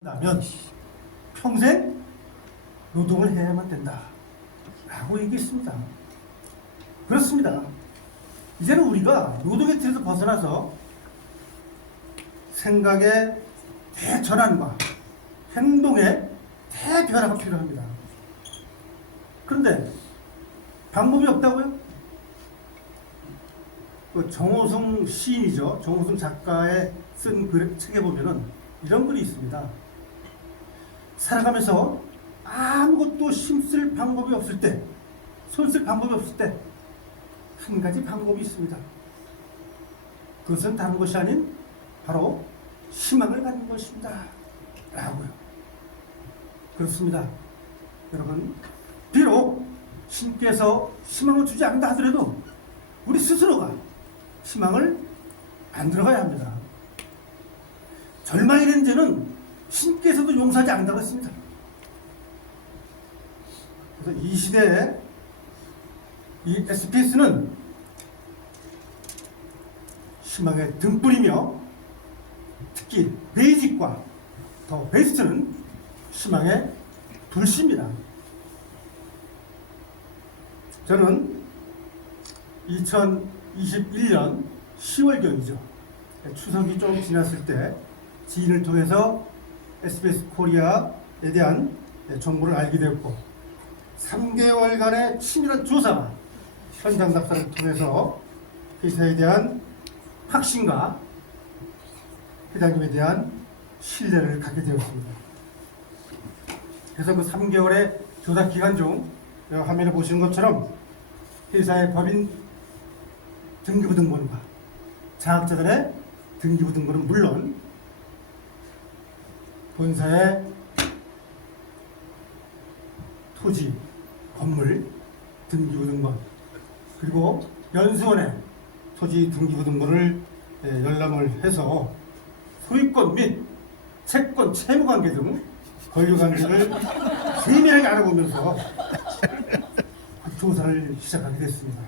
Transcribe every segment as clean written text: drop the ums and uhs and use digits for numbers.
나면 평생 노동을 해야만 된다 라고 얘기했습니다. 그렇습니다. 이제는 우리가 노동의 틀에서 벗어나서 생각의 대전환과 행동의 대변화가 필요합니다. 그런데 방법이 없다고요? 그 정호승 시인이죠. 정호승 작가의 쓴 책에 보면은 이런 글이 있습니다. 살아가면서 아무것도 힘쓸 방법이 없을 때, 손 쓸 방법이 없을 때 한 가지 방법이 있습니다. 그것은 다른 것이 아닌 바로 희망을 갖는 것입니다. 라고요. 그렇습니다. 여러분, 비록 신께서 희망을 주지 않는다 하더라도 우리 스스로가 희망을 만들어가야 합니다. 절망이 된 죄는 신께서도 용서하지 않는다고 했습니다. 그래서 이 시대에 이 SBS는 희망의 등불이며 특히 베이직과 더 베스트는 희망의 불씨입니다. 저는 2021년 10월경이죠. 추석이 좀 지났을 때 지인을 통해서 SBS 코리아에 대한 정보를 알게 되었고 3개월간의 치밀한 조사와 현장 답사를 통해서 회사에 대한 확신과 회장님에 대한 신뢰를 갖게 되었습니다. 그래서 그 3개월의 조사 기간 중 화면에 보시는 것처럼 회사의 법인 등기부 등본과 장학재단의 등기부 등본은 물론 본사의 토지, 건물, 등기부 등본 그리고 연수원의 토지 등기부 등본을 열람을 해서 소유권 및 채권, 채무관계 등 권리관계를 세밀하게 알아보면서 조사를 시작하게 됐습니다.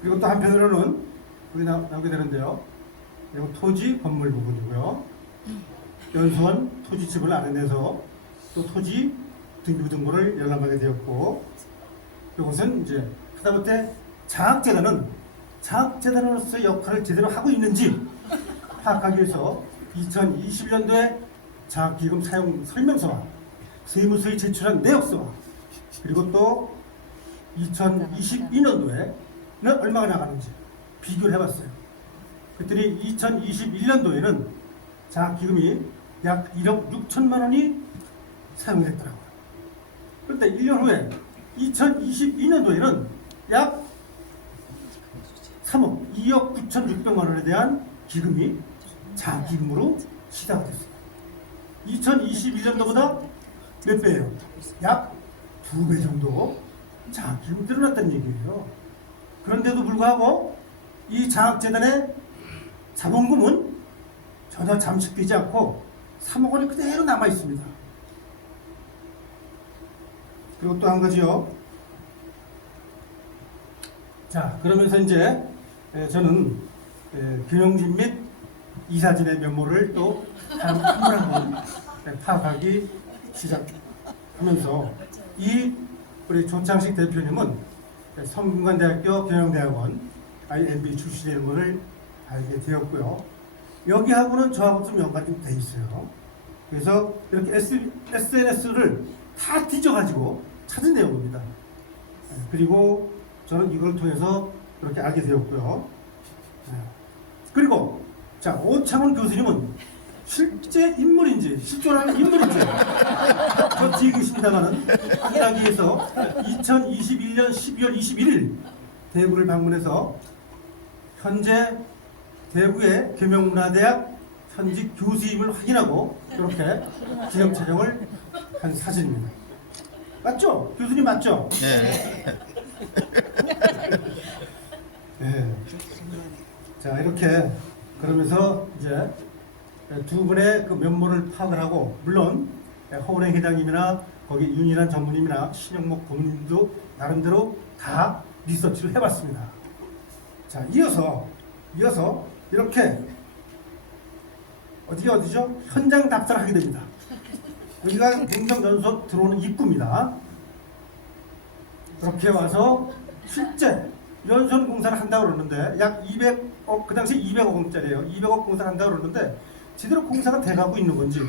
그리고 또 한편으로는 여기 나오게 되는데요. 이거 토지, 건물 부분이고요. 연수원 토지집을 알아내서 또 토지 등기부 등본을 열람하게 되었고 이것은 이제 하다못해 장학재단으로서의 역할을 제대로 하고 있는지 파악하기 위해서 2021년도에 장학기금 사용 설명서와 세무서에 제출한 내역서와 그리고 또 2022년도에는 얼마가 나가는지 비교를 해봤어요. 그랬더니 2021년도에는 장학기금이 약 1억 6천만 원이 사용됐더라고요. 그런데 1년 후에 2022년도에는 약 3억 2억 9,600만 원에 대한 기금이 장학기금으로 시작됐습니다. 2021년도보다 몇 배예요? 약 2배 정도 장학기금이 늘어났다는 얘기예요. 그런데도 불구하고 이 장학재단의 자본금은 전혀 잠식되지 않고 3억 원이 그대로 남아 있습니다. 그리고 또 한 가지요. 자, 그러면서 이제 저는 경영진 및 이사진의 면모를 또 한 분 한 분 파악하기 시작하면서 우리 조창식 대표님은 성균관대학교 경영대학원 IMB 출신인 것을 알게 되었고요. 여기하고는 저하고 좀 연관이 좀 돼 있어요. 그래서 이렇게 SNS를 다 뒤져가지고 찾은 내용입니다. 그리고 저는 이걸 통해서 이렇게 알게 되었고요. 그리고 자, 오창훈 교수님은 실제 인물인지 실존하는 인물인지 저 뒤에 계십니다만은 확인하기 위해서 2021년 12월 21일 대구를 방문해서 현재 대구의 경영문화대학 현직 교수임을 확인하고 이렇게 기념 촬영을 한 사진입니다. 맞죠? 교수님 맞죠? 네. 네. 자, 이렇게 그러면서 이제 두 분의 그 면모를 파악을 하고 물론 허은행 회장님이나 거기 윤일한 전무님이나 신영목 고문님도 나름대로 다 리서치를 해봤습니다. 자, 이어서 이렇게 어디가 어디죠? 현장 답사를 하게 됩니다. 여기가 공정연수원 들어오는 입구입니다. 이렇게 와서 실제 연수원 공사를 한다고 그러는데 약 200억, 그 당시 200억 원짜리예요. 200억 공사를 한다고 그러는데 제대로 공사가 돼가고 있는 건지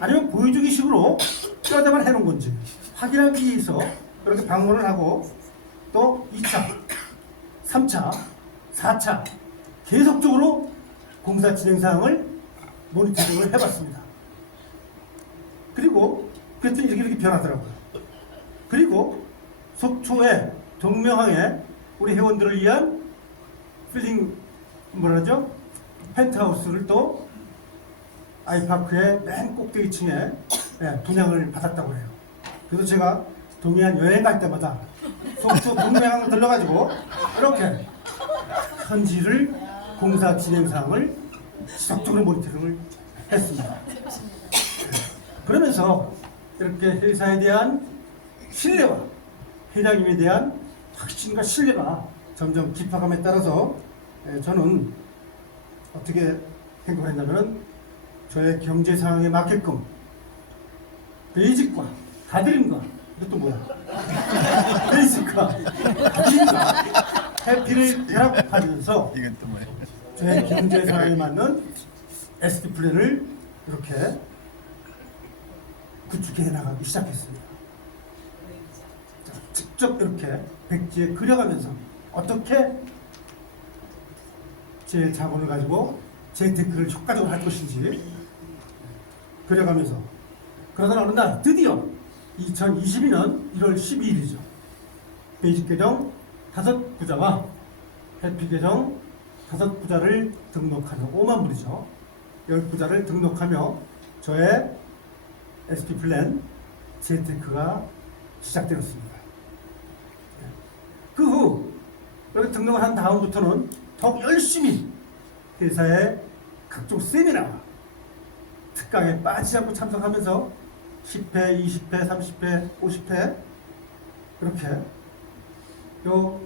아니면 보여주기 식으로 뼈대만 해놓은 건지 확인하기 위해서 그렇게 방문을 하고 또 2차, 3차, 4차 계속적으로 공사 진행 사항을 모니터링을 해봤습니다. 그리고 그랬더니 이렇게 변하더라고요. 그리고 속초에 동명항에 우리 회원들을 위한 필링 뭐라죠? 펜트하우스를 또 아이파크의 맨 꼭대기층에 분양을 받았다고 해요. 그래서 제가 동해안 여행 갈 때마다 속초 동명항을 들러가지고 이렇게 현지를 공사 진행 사항을 지속적으로 모니터링을 했습니다. 그러면서 이렇게 회사에 대한 신뢰와 회장님에 대한 확신과 신뢰가 점점 깊어감에 따라서 저는 어떻게 생각을 했냐면 저의 경제 상황에 맞게끔 베이직과 가드림과 이것도 뭐야? 베이직과 가드림과 해피를 결합하면서 이건 또 뭐야? 저의 경제 상황에 맞는 SD 플랜을 이렇게 구축해 나가기 시작했습니다. 자, 직접 이렇게 백지에 그려가면서 어떻게 제 자본을 가지고 제 테크를 효과적으로 할 것인지 그려가면서 그러던 어느 날 드디어 2022년 1월 12일이죠. 베이직 계정 5부자와 해피 계정 5부자를 등록하며 5만 불이죠. 10부자를 등록하며 저의 SP 플랜 재테크가 시작되었습니다. 그 후 여기 등록을 한 다음부터는 더욱 열심히 회사의 각종 세미나와 특강에 빠지지 않고 참석하면서 10회, 20회, 30회, 50회 이렇게 요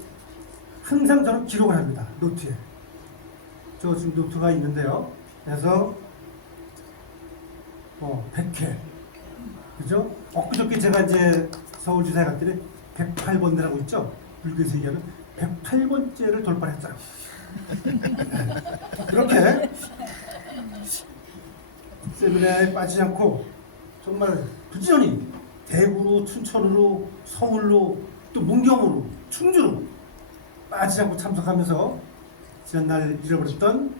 항상 저는 기록을 합니다. 노트에. 저 지금 노트가 있는데요. 그래서 100회 그죠? 엊그저께 제가 이제 서울지사에 갔더니 108번대라고 있죠? 불교에서 얘기하는 108번째를 돌파했더라고요. 이렇게 세미나에 빠지지 않고 정말 부지런히 대구로, 춘천으로, 서울로, 또 문경으로, 충주로 빠지지 않고 참석하면서 지난날 잃어버렸던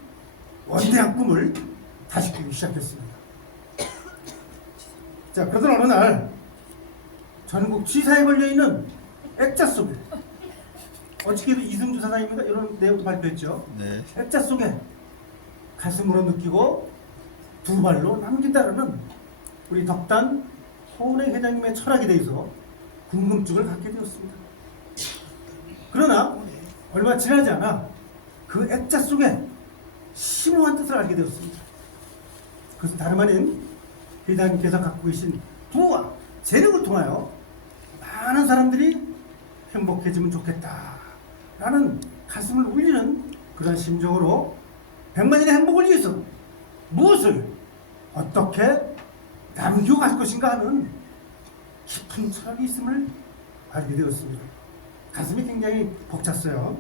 원대한 꿈을 다시 꾸기 시작했습니다. 자, 그러던 어느 날 전국 지사에 걸려있는 액자 속에 어저께도 이승주 사장님인가 이런 내용도 발표했죠. 네. 액자 속에 가슴으로 느끼고 두 발로 남긴다라는 우리 덕단 호은행 회장님의 철학에 대해서 궁금증을 갖게 되었습니다. 그러나 얼마 지나지 않아 그 액자 속에 심오한 뜻을 알게 되었습니다. 그것은 다름 아닌 회장님께서 갖고 계신 부와 재력을 통하여 많은 사람들이 행복해지면 좋겠다라는 가슴을 울리는 그런 심정으로 100만인의 행복을 위해서 무엇을 어떻게 남기고 갈 것인가 하는 깊은 철학이 있음을 알게 되었습니다. 가슴이 굉장히 벅찼어요.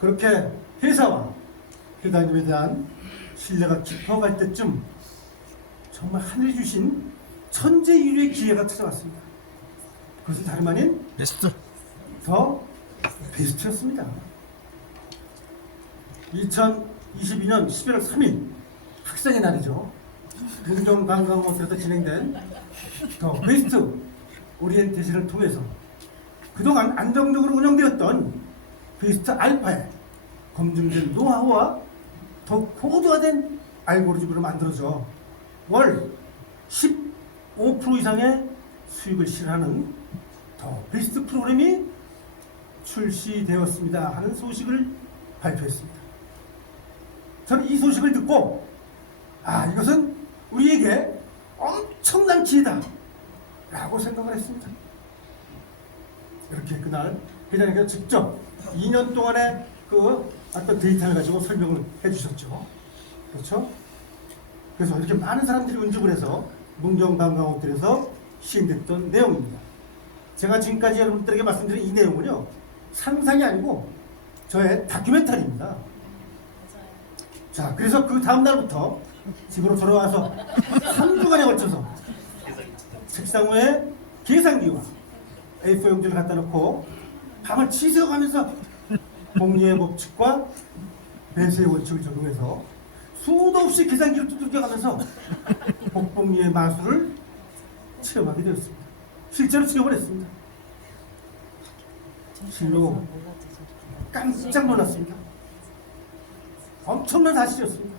그렇게 회사와 회장님에 대한 신뢰가 깊어갈 때쯤 정말 하늘이 주신 천재유리의 기회가 찾아왔습니다. 그것은 다름 아닌 베스트. 더 베스트였습니다. 2022년 11월 3일 학생의 날이죠. 문정관광호텔에서 진행된 더 베스트 오리엔테이션을 통해서 그동안 안정적으로 운영되었던 베스트 알파의 검증된 노하우와 더 고도화된 알고리즘으로 만들어져 월 15% 이상의 수익을 실현하는 더 베스트 프로그램이 출시되었습니다 하는 소식을 발표했습니다. 저는 이 소식을 듣고 이것은 우리에게 엄청난 기회다 라고 생각을 했습니다. 이렇게 그날 회장님께서 직접 2년 동안의 그 어떤 데이터를 가지고 설명을 해주셨죠. 그렇죠? 그래서 이렇게 많은 사람들이 운집을 해서 문경관광업들에서 시행됐던 내용입니다. 제가 지금까지 여러분들에게 말씀드린 이 내용은요, 상상이 아니고 저의 다큐멘터리입니다. 자, 그래서 그 다음 날부터 집으로 돌아와서 3주간에 걸쳐서 책상 위에 계산기와 A4 용지를 갖다 놓고 밤을 치새어가면서 복리의 법칙과 배수의 원칙을 적용해서 수도 없이 계산기를 두들겨가면서 복복리의 마술을 체험하게 되었습니다. 실제로 체험을 했습니다. 실로 깜짝 놀랐습니다. 엄청난 사실이었습니다.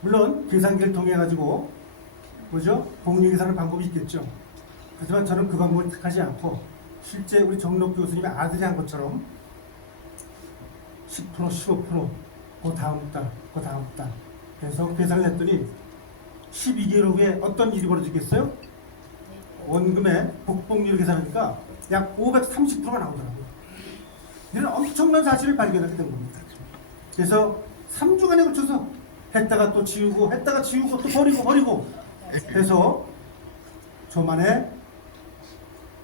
물론 계산기를 통해 가지고 뭐죠? 복리 계산하는 방법이 있겠죠. 하지만 저는 그 방법을 택하지 않고 실제 우리 정록 교수님의 아들이 한 것처럼 10%, 15%, 그 다음 달 해서 계산을 했더니 12개월 후에 어떤 일이 벌어지겠어요? 원금의 복복리를 계산하니까 약 530%가 나오더라고요. 이런 엄청난 사실을 발견하게 된 겁니다. 그래서 3주간에 걸쳐서 했다가 또 지우고 했다가 지우고 또 버리고 해서 저만의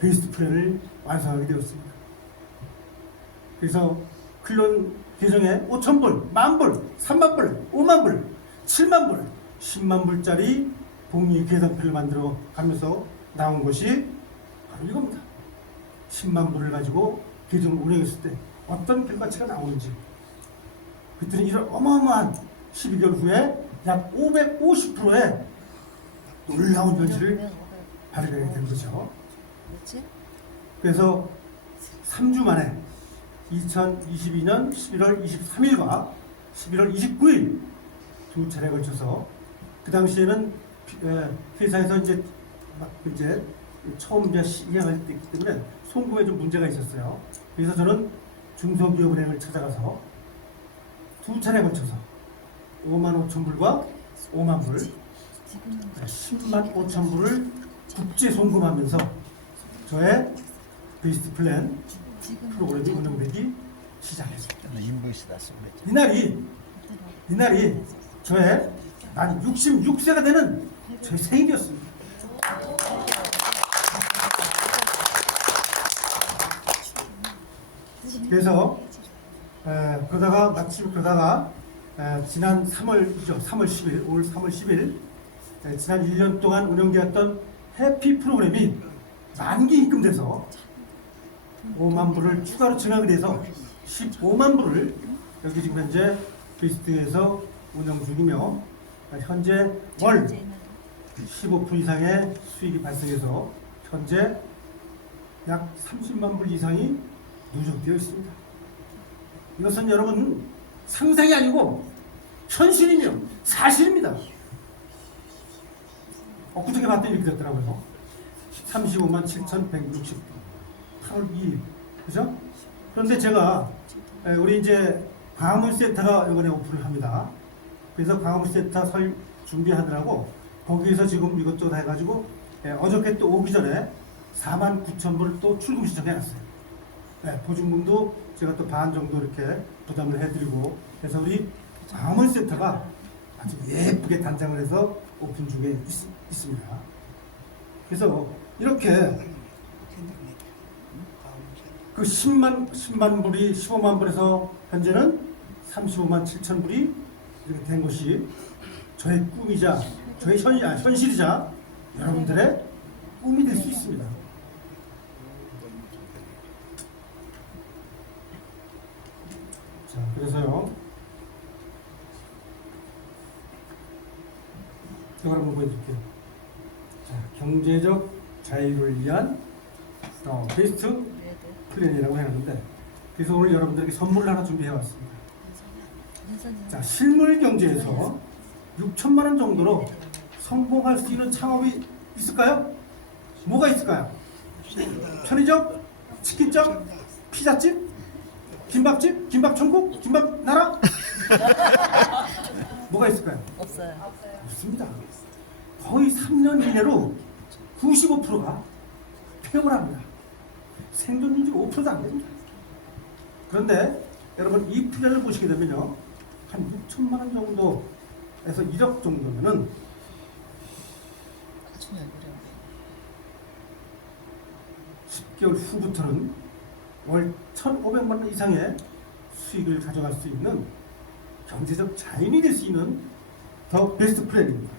베스트 플랜을 완성하게 되었습니다. 그래서 클론 계정에 5,000불, 10,000불, 30,000불, 50,000불, 70,000불, 100,000불짜리 복리 계산표를 만들어 가면서 나온 것이 바로 이겁니다. 100,000불을 가지고 계정을 운영했을 때 어떤 결과치가 나오는지, 그때는 이런 어마어마한 12개월 후에 약 550%의 놀라운 현실을 발견하게 된 거죠. 그래서 3주 만에 2022년 11월 23일과 11월 29일 두 차례에 걸쳐서, 그 당시에는 회사에서 이제 처음 시행할 때이기 때문에 송금에 좀 문제가 있었어요. 그래서 저는 중소기업은행을 찾아가서 두 차례에 걸쳐서 55,000불과 50,000불, 105,000불을 국제 송금하면서 저의 베스트 플랜 프로그램이 운영되기 시작했습니다. 이날이 저의 만 66세가 되는 제 생일이었습니다. 그래서 그러다가 지난 3월 10일, 올 3월 10일 지난 1년 동안 운영되었던 해피 프로그램이 만기 입금돼서 50,000불을 추가로 증액이 돼서 150,000불을 여기 지금 현재 베스트에서 운영 중이며, 현재 월 15% 이상의 수익이 발생해서 현재 약 300,000불 이상이 누적되어 있습니다. 이것은 여러분 상상이 아니고 현실이며 사실입니다. 엊그저께 봤더니 이렇게 됐더라고요. 357,160 8월 2일, 그죠? 그런데 제가 우리 이제 광화문센터가 이번에 오픈을 합니다. 그래서 광화문센터 설 준비하느라고 거기에서 지금 이것저것 해가지고 어저께 또 오기 전에 49,000불을 또 출금 신청해놨어요. 보증금도 제가 또 반 정도 이렇게 부담을 해드리고 해서 우리 광화문센터가 아주 예쁘게 단장을 해서 오픈 중에 있습니다. 그래서 이렇게 그 10만 불이 15만 불에서 현재는 35만 7천 불이 이렇게 된 것이 저의 꿈이자 저의 현실이자 여러분들의 꿈이 될 수 있습니다. 자, 그래서요, 이걸 한번 보여드릴게요. 자, 경제적 자유를 위한 베스트 플랜이라고 해놨는데, 그래서 오늘 여러분들에게 선물을 하나 준비해 왔습니다. 자, 실물 경제에서 6천만 원 정도로 성공할 수 있는 창업이 있을까요? 뭐가 있을까요? 편의점? 치킨점? 피자집? 김밥집? 김밥천국? 김밥 나라? 뭐가 있을까요? 없어요. 없습니다. 거의 3년 이내로 95%가 폐업을 합니다. 생존율이 5%도 안 됩니다. 그런데 여러분 이 플랜을 보시게 되면요, 한 6천만 원 정도에서 1억 정도면은 10개월 후부터는 월 1,500만 원 이상의 수익을 가져갈 수 있는 경제적 자인이 될 수 있는 더 베스트 플랜입니다.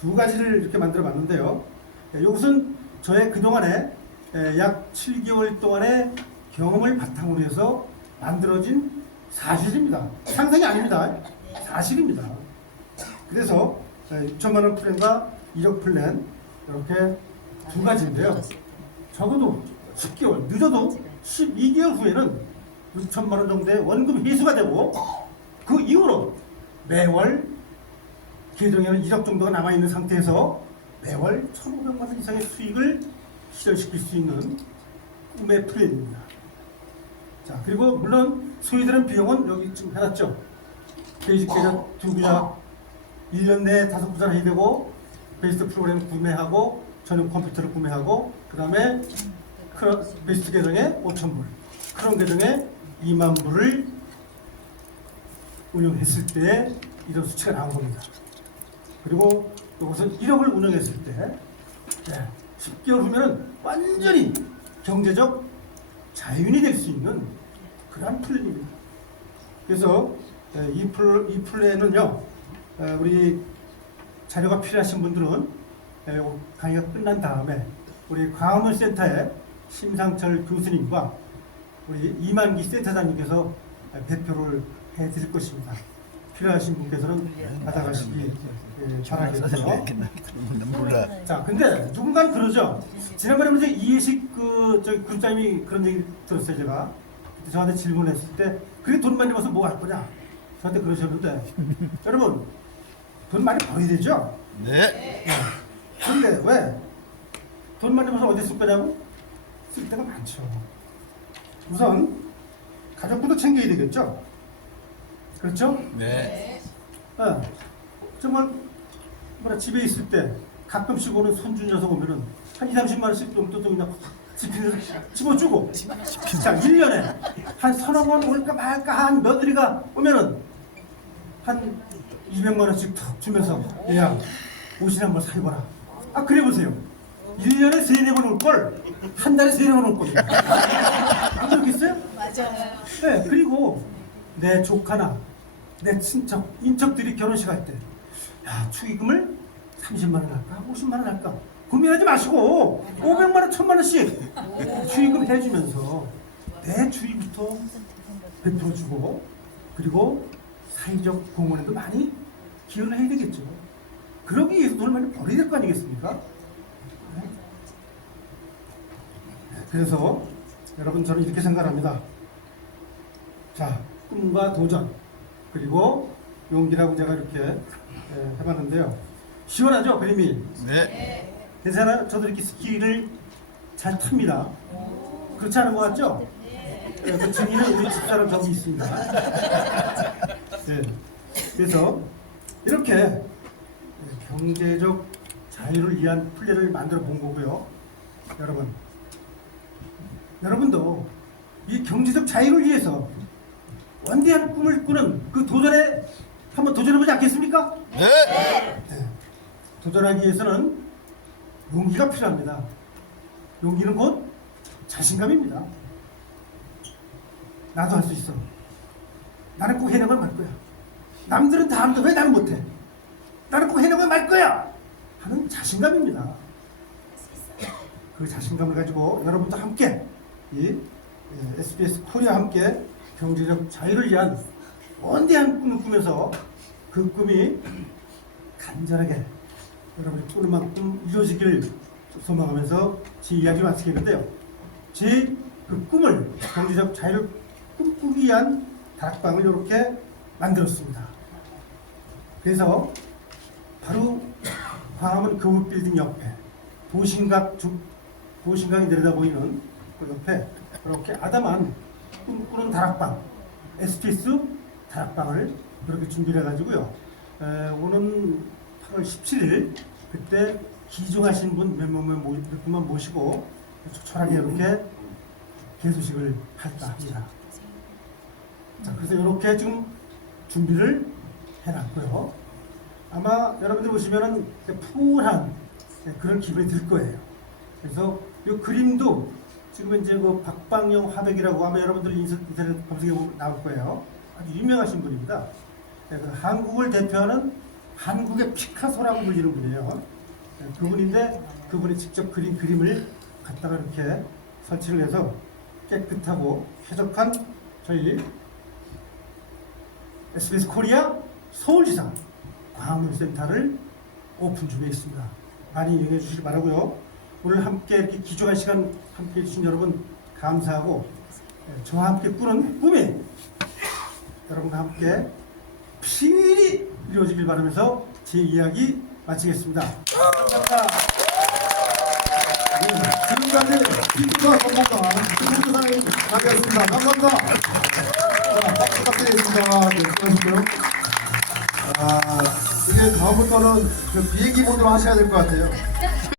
두 가지를 이렇게 만들어 봤는데요. 이것은 저의 그동안에 약 7개월 동안의 경험을 바탕으로 해서 만들어진 사실입니다. 상상이 아닙니다. 사실입니다. 그래서 6천만 원 플랜과 1억 플랜 이렇게 두 가지인데요. 적어도 10개월, 늦어도 12개월 후에는 6천만 원 정도의 원금 회수가 되고 그 이후로 매월 계정에는 1억 정도가 남아있는 상태에서 매월 1,500만 원 이상의 수익을 실현시킬 수 있는 꿈의 플랜입니다. 자, 그리고 물론 소요되는 비용은 여기 지금 해놨죠. 베이직 계좌 2부자 1년 내에 5부자를 해야 되고 베이스트 프로그램 구매하고 전용 컴퓨터를 구매하고 그 다음에 베이스트 계정에 5,000불 크롬 계정에 2만 불을 운영했을 때 이런 수치가 나온 겁니다. 그리고 이것은 1억을 운영했을 때 10개월 후면은 완전히 경제적 자유인이 될 수 있는 그러한 플랜입니다. 그래서 이 플랜은요, 우리 자료가 필요하신 분들은 강의가 끝난 다음에 우리 광화문센터의 심상철 교수님과 우리 이만기 센터장님께서 배표를 해드릴 것입니다. 필요하신 분께서는 받아가시기 바라겠고요. 자, 근데 누군가는 그러죠. 지난번에 이제 이해식 저기 그룹장님이 그런 얘기 들었어요. 제가 저한테 질문했을 때 그게 돈 많이 벌어서 뭐 할 거냐 저한테 그러셨는데 여러분 돈 많이 벌어야 되죠? 네. 근데 왜 돈 많이 벌어서 어디 쓸 거냐고? 쓸 데가 많죠. 우선 가족부터 챙겨야 되겠죠? 그렇죠? 네. 정말 집에 있을 때 가끔씩 오는 손주 녀석 오면은 한 2, 30만 원씩 용돈 그냥 집어주고 자 1년에 한 서너 번 올까 말까 한 며느리가 오면은 한 200만 원씩 툭 주면서 얘야 옷이나 한번 사입어라. 아 그래 보세요. 1년에 3, 4번 올 걸 한 달에 3, 4번 올 겁니다. 안 그렇겠어요? 맞아요. 네, 그리고 내 조카나 내 친척, 인척들이 결혼식 할 때, 야, 축의금을 30만 원 할까? 50만 원 할까? 고민하지 마시고, 500만 원, 1000만 원씩 축의금 해주면서 내 주위부터 베풀어주고, 그리고 사회적 공헌에도 많이 기여를 해야 되겠죠. 그러기 위해서 돈을 많이 벌어야 될 거 아니겠습니까? 네. 그래서 여러분 저는 이렇게 생각합니다. 자, 꿈과 도전 그리고 용기라고 제가 이렇게 해봤는데요. 시원하죠 그림이? 네. 괜찮아요? 저도 이렇게 스키를 잘 탑니다. 그렇지 않은 것 같죠? 그 증인은 우리 집사람 저기 있습니다. 네. 그래서 이렇게 경제적 자유를 위한 플랜을 만들어 본 거고요. 여러분도 이 경제적 자유를 위해서 원대한 꿈을 꾸는 그 도전에 한번 도전해보지 않겠습니까? 네. 네. 도전하기 위해서는 용기가 필요합니다. 용기는 곧 자신감입니다. 나도 할 수 있어. 나는 꼭 해내고 말 거야. 남들은 다 하는데 왜 나는 못해? 나는 꼭 해내고 말 거야! 하는 자신감입니다. 그 자신감을 가지고 여러분도 함께 이 SBS 코리아와 함께 경제적 자유를 위한 원대한 꿈을 꾸면서 그 꿈이 간절하게 여러분이 꾸는 만큼 이루어지기를 소망하면서 제 이야기를 마치겠는데요. 제 그 꿈을 경제적 자유를 꿈꾸기 위한 다락방을 이렇게 만들었습니다. 그래서 바로 광화문 교육빌딩 옆에 도심강이 내려다보이는 그 옆에 이렇게 아담한 꿈꾸는 다락방, SBS 다락방을 이렇게 준비를 해가지고요. 오는 8월 17일 그때 기증하신 분 몇 분만 모시고 조촐하게 이렇게 개소식을 할까 합니다. 자, 그래서 이렇게 지금 준비를 해놨고요. 아마 여러분들 보시면은 푸근한 그런 기분이 들 거예요. 그래서 이 그림도 지금 이제 그 박방영 화백이라고 아마 여러분들 인터넷 검색해 보면 나올 거예요. 아주 유명하신 분입니다. 그 한국을 대표하는 한국의 피카소라고 불리는 분이에요. 그분인데 그분이 직접 그린 그림을 갖다가 이렇게 설치를 해서 깨끗하고 쾌적한 저희 SBS 코리아 서울지사 광운센터를 오픈 중에 있습니다. 많이 이용해 주시기 바라고요. 오늘 함께 이렇게 귀중한 시간 함께 해주신 여러분 감사하고 저와 함께 꾸는 꿈이 여러분과 함께 필히 이루어지길 바라면서 제 이야기 마치겠습니다. 감사합니다. 지금까지 피부과 전문가 김문주사님 함께했습니다. 감사합니다. 자, 박수 부탁드리겠습니다. 네, 수고하셨고요. 이제 다음부터는 그 비행기 모드로 하셔야 될 것 같아요.